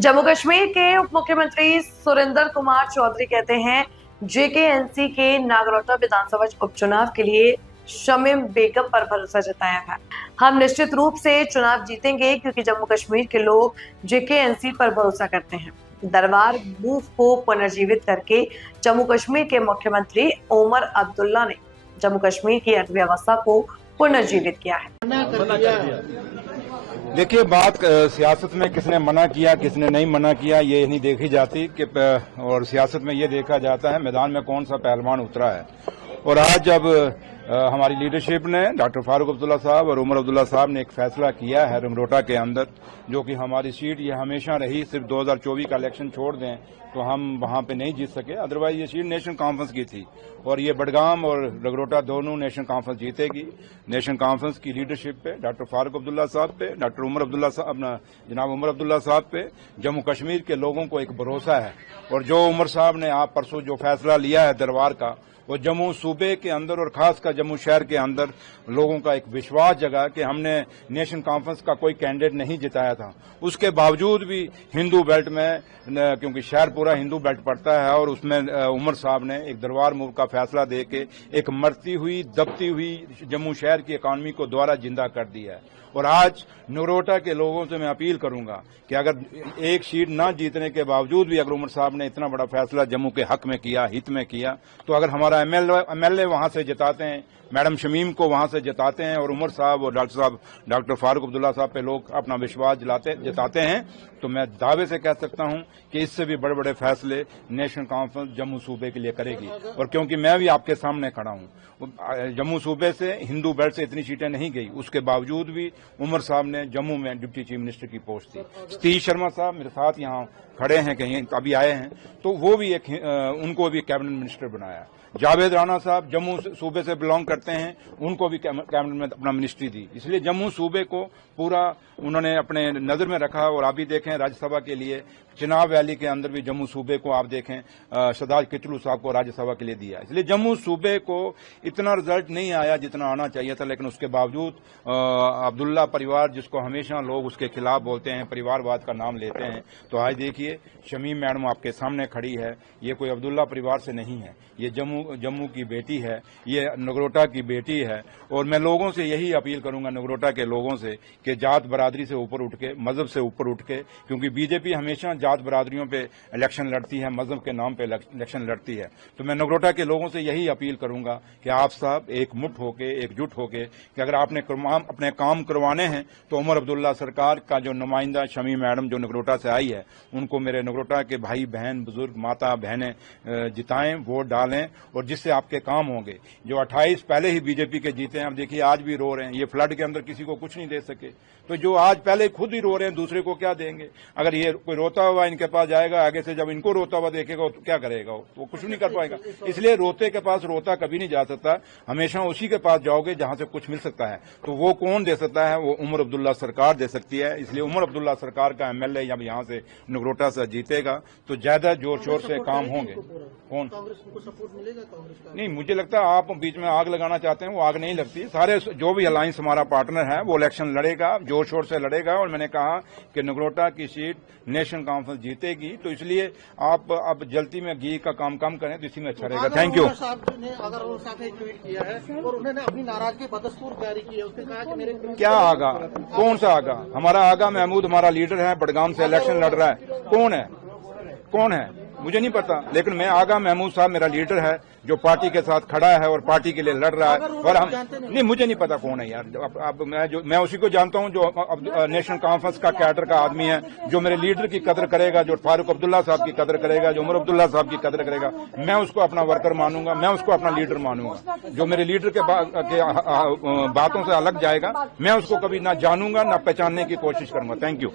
जम्मू कश्मीर के उप मुख्यमंत्री सुरेंद्र कुमार चौधरी कहते हैं जेकेएनसी के नागरौटा विधानसभा उपचुनाव के लिए शमीम बेगम पर भरोसा जताया है। हम निश्चित रूप से चुनाव जीतेंगे क्योंकि जम्मू कश्मीर के लोग जेकेएनसी पर भरोसा करते हैं। दरबार मूव को पुनर्जीवित करके जम्मू कश्मीर के मुख्यमंत्री उमर अब्दुल्ला ने जम्मू कश्मीर की अर्थव्यवस्था को पुनर्जीवित किया है। देखिए, बात सियासत में किसने मना किया किसने नहीं मना किया ये नहीं देखी जाती कि और सियासत में ये देखा जाता है मैदान में कौन सा पहलवान उतरा है। और आज जब हमारी लीडरशिप ने डॉक्टर फारूक अब्दुल्ला साहब और उमर अब्दुल्ला साहब ने एक फैसला किया है रंगरोटा के अंदर, जो कि हमारी सीट ये हमेशा रही, सिर्फ 2024 का इलेक्शन छोड़ दें तो हम वहां पे नहीं जीत सके, अदरवाइज ये सीट नेशनल कॉन्फ्रेंस की थी और ये बडगाम और रंगरोटा दोनों नेशनल कॉन्फ्रेंस जीतेगी। नेशनल कॉन्फ्रेंस की लीडरशिप पे, डॉक्टर फारूक अब्दुल्ला साहब पे, डॉक्टर उमर अब्दुल्ला साहब, जनाब उमर अब्दुल्ला साहब पे जम्मू कश्मीर के लोगों को एक भरोसा है। और जो उमर साहब ने आप परसों जो फैसला लिया है दरबार का, वो जम्मू सूबे के अंदर और खासकर जम्मू शहर के अंदर लोगों का एक विश्वास जगा कि हमने नेशनल कॉन्फ्रेंस का कोई कैंडिडेट नहीं जिताया था, उसके बावजूद भी हिंदू बेल्ट में, क्योंकि शहर पूरा हिंदू बेल्ट पड़ता है, और उसमें उमर साहब ने एक दरबार मूव का फैसला दे के एक मरती हुई दबती हुई जम्मू शहर की इकॉनमी को दोबारा जिंदा कर दिया है। और आज नगरोटा के लोगों से मैं अपील करूंगा कि अगर एक सीट न जीतने के बावजूद भी अगर उमर साहब ने इतना बड़ा फैसला जम्मू के हक में किया, हित में किया, तो अगर हमारा एमएलए वहां से जिताते हैं, मैडम शमीम को वहां से जिताते हैं और उमर साहब और डॉक्टर फारूक अब्दुल्ला साहब पे लोग अपना विश्वास जताते हैं, तो मैं दावे से कह सकता हूं कि इससे भी बड़े बड़े फैसले नेशनल कॉन्फ्रेंस जम्मू सूबे के लिए करेगी। और क्योंकि मैं भी आपके सामने खड़ा हूं, जम्मू सूबे से हिंदू बेल्ट से इतनी सीटें नहीं गई, उसके बावजूद भी उमर साहब ने जम्मू में डिप्टी चीफ मिनिस्टर की पोस्ट थी। सतीश शर्मा साहब मेरे साथ यहाँ खड़े हैं, कहीं अभी आए हैं, तो वो भी उनको भी कैबिनेट मिनिस्टर बनाया। जावेद राणा साहब जम्मू सूबे से बिलोंग करते हैं, उनको भी कैबिनेट में अपना मिनिस्ट्री दी। इसलिए जम्मू सूबे को पूरा उन्होंने अपने नजर में रखा। और आप भी देखें राज्यसभा के लिए चिनाब वैली के अंदर भी जम्मू सूबे को आप देखें, सरदार किचलू साहब को राज्यसभा के लिए दिया। इसलिए जम्मू सूबे को इतना रिजल्ट नहीं आया जितना आना चाहिए था, लेकिन उसके बावजूद अब्दुल्ला परिवार, जिसको हमेशा लोग उसके खिलाफ बोलते हैं, परिवारवाद का नाम लेते हैं, तो आज देखिए शमीम मैडम आपके सामने खड़ी है। ये कोई अब्दुल्ला परिवार से नहीं है, ये जम्मू की बेटी है, ये नगरोटा की बेटी है। और मैं लोगों से यही अपील करूंगा, नगरोटा के लोगों से, कि जात बरादरी से ऊपर उठ के, मजहब से ऊपर उठ के, क्योंकि बीजेपी हमेशा जात बरादरियों पे इलेक्शन लड़ती है, मजहब के नाम पे इलेक्शन लड़ती है। तो मैं नगरोटा के लोगों से यही अपील करूंगा कि आप साहब एकमुठ होके, एकजुट होके, कि अगर आपने अपने काम करवाने हैं तो उमर अब्दुल्ला सरकार का जो नुमाइंदा शमीम मैडम जो नगरोटा से आई है, उनको मेरे नगरोटा के भाई बहन, बुजुर्ग, माता बहनें जिताएं, वोट डालें, और जिससे आपके काम होंगे। जो 28 पहले ही बीजेपी के जीते हैं, अब देखिए आज भी रो रहे हैं। ये फ्लड के अंदर किसी को कुछ नहीं दे सके, तो जो आज पहले खुद ही रो रहे हैं, दूसरे को क्या देंगे? अगर ये कोई रोता हुआ इनके पास जाएगा, आगे से जब इनको रोता हुआ देखेगा तो क्या करेगा? वो कुछ नहीं कर पाएगा। इसलिए रोते के पास रोता कभी नहीं जा सकता, हमेशा उसी के पास जाओगे जहां से कुछ मिल सकता है। तो वो कौन दे सकता है? वो उमर अब्दुल्ला सरकार दे सकती है। इसलिए उमर अब्दुल्ला सरकार का एमएलए जब यहां से नगरोटा से जीतेगा तो ज्यादा जोर शोर से काम होंगे। कौन सपोर्ट मिलेगा कांग्रेस का? नहीं, मुझे लगता है आप बीच में आग लगाना चाहते हैं, वो आग नहीं लगती। सारे जो भी अलायंस हमारा पार्टनर है वो इलेक्शन लड़ेगा, जोर शोर से लड़ेगा। और मैंने कहा कि नगरोटा की सीट नेशनल कॉन्फ्रेंस जीतेगी, तो इसलिए आप अब जल्दी में घी का काम कम करें तो इसी में अच्छा रहेगा। Thank you. ट्वीट किया है और उन्होंने अपनी नाराजगी बदस्तूर जारी की है, उसने कहा कि मेरे क्या आगा? कौन सा आगा? हमारा आगा महमूद हमारा लीडर है, बडगाम से इलेक्शन लड़ रहा है। कौन है मुझे नहीं पता, लेकिन मैं आगा महमूद साहब मेरा लीडर है, जो पार्टी के साथ खड़ा है और पार्टी के लिए लड़ रहा है। और हम नहीं, मुझे नहीं पता कौन है यार। अब मैं उसी को जानता हूं जो नेशनल कॉन्फ्रेंस का कैडर का आदमी है, जो मेरे लीडर की कदर करेगा, जो फारूक अब्दुल्ला साहब की कदर करेगा, जो उमर अब्दुल्ला साहब की कदर करेगा। मैं उसको अपना वर्कर मानूंगा, मैं उसको अपना लीडर मानूंगा। जो मेरे लीडर के बातों से अलग जाएगा, मैं उसको कभी ना जानूंगा ना पहचानने की कोशिश करूंगा। Thank you.